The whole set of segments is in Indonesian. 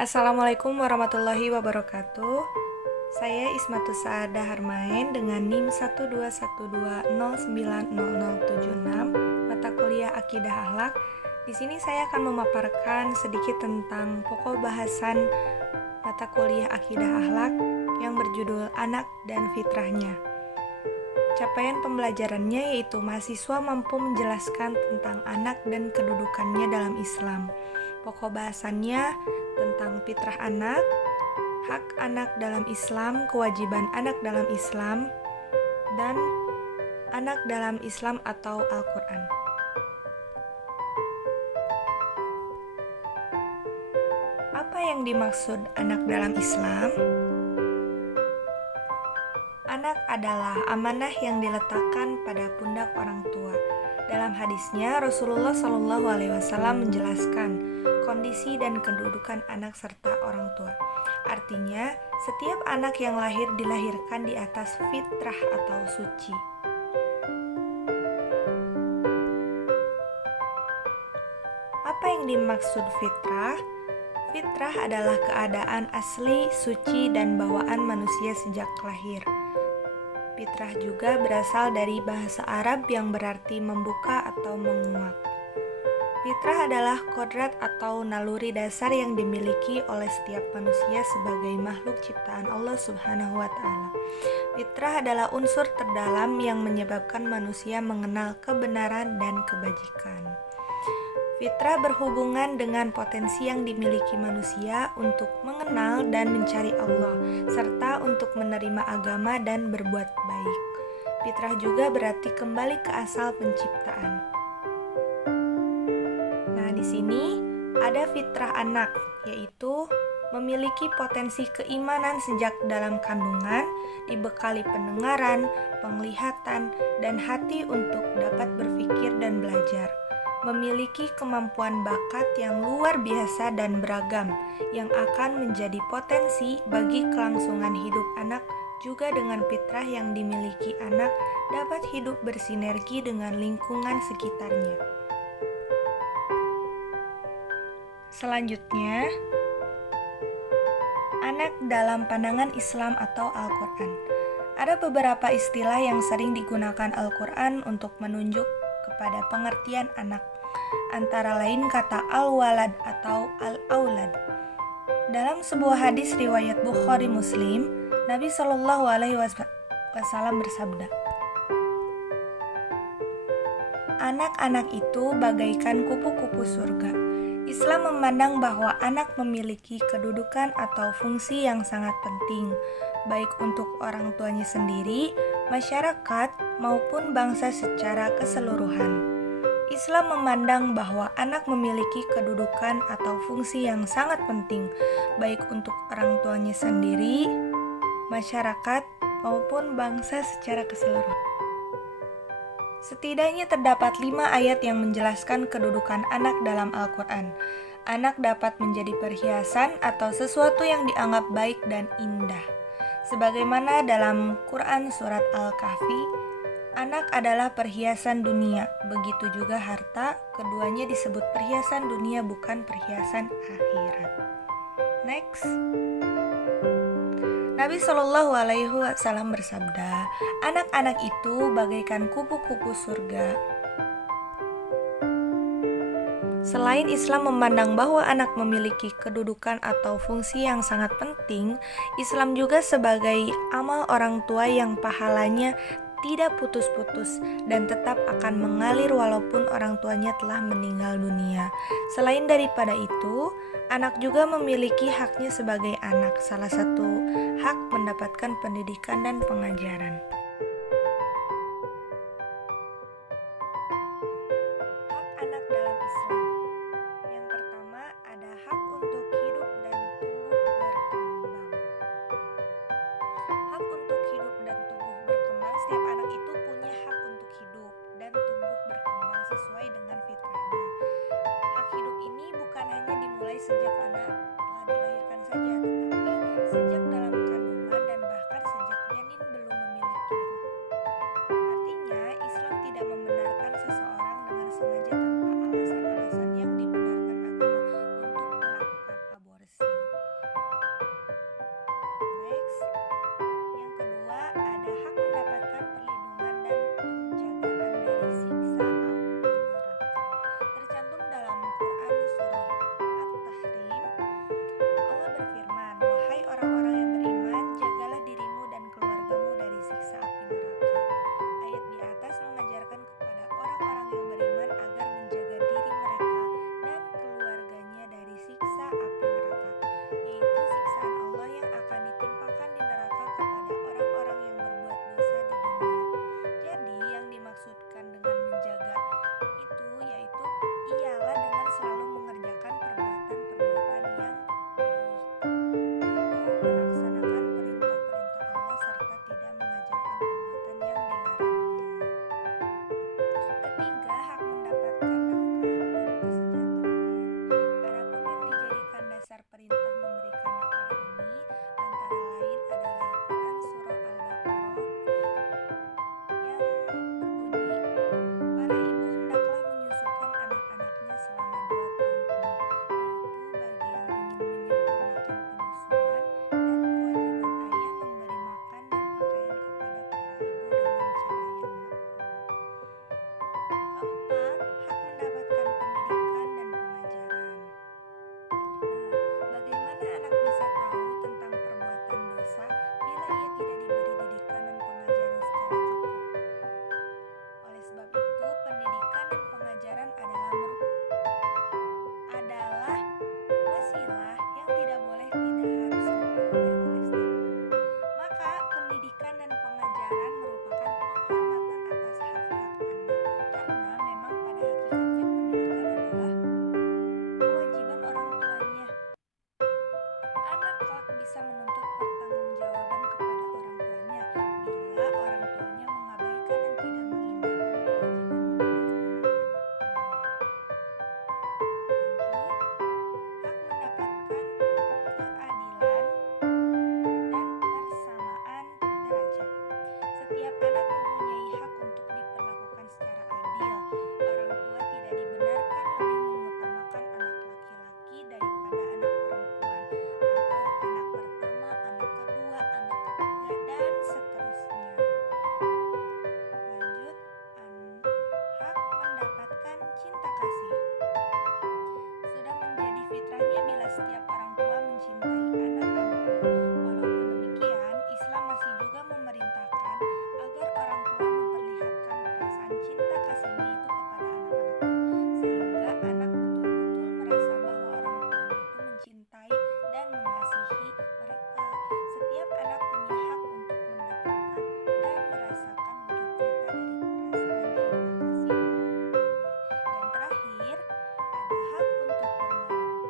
Assalamualaikum warahmatullahi wabarakatuh. Saya Ismatus Saadah Harmain dengan NIM 12120900076 mata kuliah Akidah Akhlak. Di sini saya akan memaparkan sedikit tentang pokok bahasan mata kuliah Akidah Akhlak yang berjudul Anak dan Fitrahnya. Capaian pembelajarannya yaitu mahasiswa mampu menjelaskan tentang anak dan kedudukannya dalam Islam. Pokok bahasannya tentang fitrah anak, hak anak dalam Islam, kewajiban anak dalam Islam, dan anak dalam Islam atau Al-Quran. Apa yang dimaksud anak dalam Islam? Anak adalah amanah yang diletakkan pada pundak orang tua. Dalam hadisnya, Rasulullah SAW menjelaskan kondisi dan kedudukan anak serta orang tua. Artinya, setiap anak yang lahir dilahirkan di atas fitrah atau suci. Apa yang dimaksud fitrah? Fitrah adalah keadaan asli, suci, dan bawaan manusia sejak lahir. Fitrah juga berasal dari bahasa Arab yang berarti membuka atau menguak. Fitrah adalah kodrat atau naluri dasar yang dimiliki oleh setiap manusia sebagai makhluk ciptaan Allah Subhanahu wa Ta'ala. Fitrah adalah unsur terdalam yang menyebabkan manusia mengenal kebenaran dan kebajikan. Fitrah berhubungan dengan potensi yang dimiliki manusia untuk mengenal dan mencari Allah, serta untuk menerima agama dan berbuat baik. Fitrah juga berarti kembali ke asal penciptaan. Nah, di sini ada fitrah anak, yaitu memiliki potensi keimanan sejak dalam kandungan, dibekali pendengaran, penglihatan, dan hati untuk dapat berpikir dan belajar. Memiliki kemampuan bakat yang luar biasa dan beragam yang akan menjadi potensi bagi kelangsungan hidup anak. Juga dengan fitrah yang dimiliki anak dapat hidup bersinergi dengan lingkungan sekitarnya. Selanjutnya, anak dalam pandangan Islam atau Al-Quran. Ada beberapa istilah yang sering digunakan Al-Quran untuk menunjuk kepada pengertian anak, antara lain kata al-walad atau al-aulad. Dalam sebuah hadis riwayat Bukhari Muslim, Nabi SAW bersabda, "Anak-anak itu bagaikan kupu-kupu surga." Islam memandang bahwa anak memiliki kedudukan atau fungsi yang sangat penting, baik untuk orang tuanya sendiri, masyarakat, maupun bangsa secara keseluruhan. Islam memandang bahwa anak memiliki kedudukan atau fungsi yang sangat penting, baik untuk orang tuanya sendiri, masyarakat, maupun bangsa secara keseluruhan. Setidaknya terdapat 5 ayat yang menjelaskan kedudukan anak dalam Al-Quran. Anak dapat menjadi perhiasan atau sesuatu yang dianggap baik dan indah. Sebagaimana dalam Quran surat Al-Kahfi, anak adalah perhiasan dunia, begitu juga harta, keduanya disebut perhiasan dunia bukan perhiasan akhirat. Next. Nabi SAW bersabda, "Anak-anak itu bagaikan kupu-kupu surga." Selain Islam memandang bahwa anak memiliki kedudukan atau fungsi yang sangat penting, Islam juga sebagai amal orang tua yang pahalanya tidak putus-putus dan tetap akan mengalir walaupun orang tuanya telah meninggal dunia. Selain daripada itu, anak juga memiliki haknya sebagai anak, salah satu hak mendapatkan pendidikan dan pengajaran. Hak anak dalam Islam. Yang pertama, ada hak untuk hidup dan tumbuh berkembang. Hak untuk hidup dan tumbuh berkembang, setiap anak itu punya hak untuk hidup dan tumbuh berkembang sesuai dengan fitrahnya. Hak hidup ini bukan hanya dimulai sejak anak telah dilahirkan saja, tetapi sejak dalam kandungan dan bahkan sejak janin belum memiliki telah memberikan nafkah ini antara lain adalah Quran Surah Al-Baqarah yang berbunyi, para ibu hendaklah menyusukan anak-anaknya selama 2 tahun penuh, yaitu bagi yang ingin menyempurnakan penyusuan, dan kewajiban ayah memberi makan dan pakaian kepada para ibu dengan cara yang makruh. Keempat, hak mendapatkan pendidikan dan pengajaran. Bagaimana anak bisa tahu tentang perbuatan dosa bila ia tidak diberi didikan dan pengajaran secara cukup? Oleh sebab itu, pendidikan dan pengajaran adalah wasilah yang tidak boleh tidak harus diperoleh oleh setiap anak. Maka, pendidikan dan pengajaran merupakan penghormatan atas hak-hak anak, karena memang pada hakikatnya pendidikan adalah kewajiban orang tuanya. Anak kelak bisa menuntut pertanggungjawaban kepada orang tuanya bila orang tuanya mengabaikan dan tidak mengindahkan kewajiban mendidik anak-anaknya. Lanjut, hak mendapatkan keadilan dan persamaan derajat. Setiap anak mempunyai hak untuk diperlakukan secara adil. Orang tua tidak dibenarkan lebih mengutamakan anak laki-laki daripada anak perempuan, atau anak pertama, anak kedua, anak ketiga, dan seterusnya. Lanjut, hak mendapatkan cinta kasih. Sudah menjadi fitrahnya bila setiap orang tua mencintai anak-anaknya. Walaupun demikian, Islam masih juga memerintahkan agar orang tua memperlihatkan perasaan cinta kasihnya itu kepada anak-anaknya, sehingga anak betul-betul merasa bahwa orang tuanya itu mencintai dan mengasihi mereka. Setiap anak punya hak untuk mendapatkan dan merasakan wujud nyata dari perasaan cinta kasih orang tuanya. Dan terakhir, ada hak untuk bermain.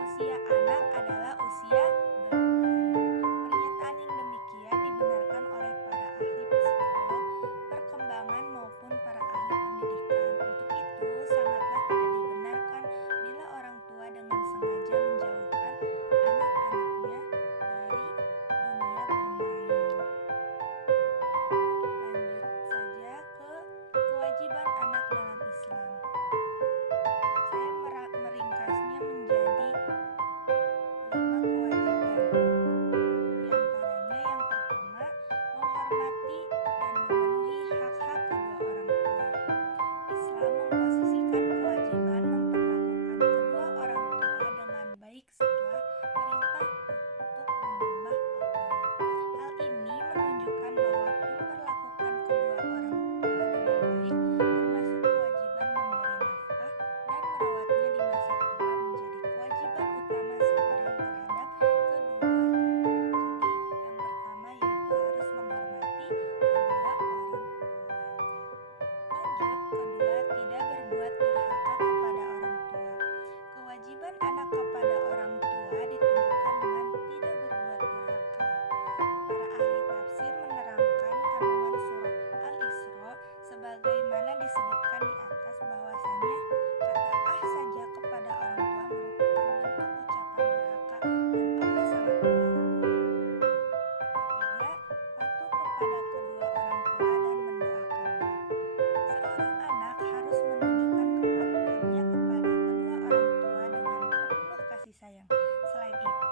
Usia anak adalah usia bermain. Pernyataan yang demikian dibenarkan oleh para ahli psikolog perkembangan maupun para ahli pendidikan. Untuk itu, sangatlah tidak dibenarkan bila orang tua dengan sengaja menjauhkan anak-anaknya dari dunia bermain. Lanjut saja ke kewajiban anak dalam Islam. Saya meringkasnya menjadi 5 kewajiban. Di antaranya yang pertama, menghormati dan memenuhi hak-hak kedua orang tua. Islam memposisikan kewajiban memperlakukan kedua orang tua dengan baik setelah perintah untuk menyembah Allah. Hal ini menunjukkan bahwa memperlakukan kedua orang tua dengan baik termasuk kewajiban memberi nafkah dan merawatnya di masa tua menjadi kewajiban utama seorang terhadap keduanya. Jadi, yang pertama yaitu harus menghormati kedua orang tuanya. Lanjut, kedua, tidak berbuat durhaka kepada orang tua. Kewajiban anak kepada orang tua ditunjukkan dengan tidak berbuat durhaka. Para ahli tafsir menerangkan kandungan surah Al-Isra sebagaimana disebutkan di atas bahwasanya kata ah saja kepada orang tua merupakan bentuk ucapan durhaka dan Allah sangat melarangnya. Ketiga, patuh kepada kedua orang tua dan mendoakannya. Seorang anak harus menunjukkan kepatuhannya kepada kedua orang tua dengan penuh kasih sayang. Selain itu,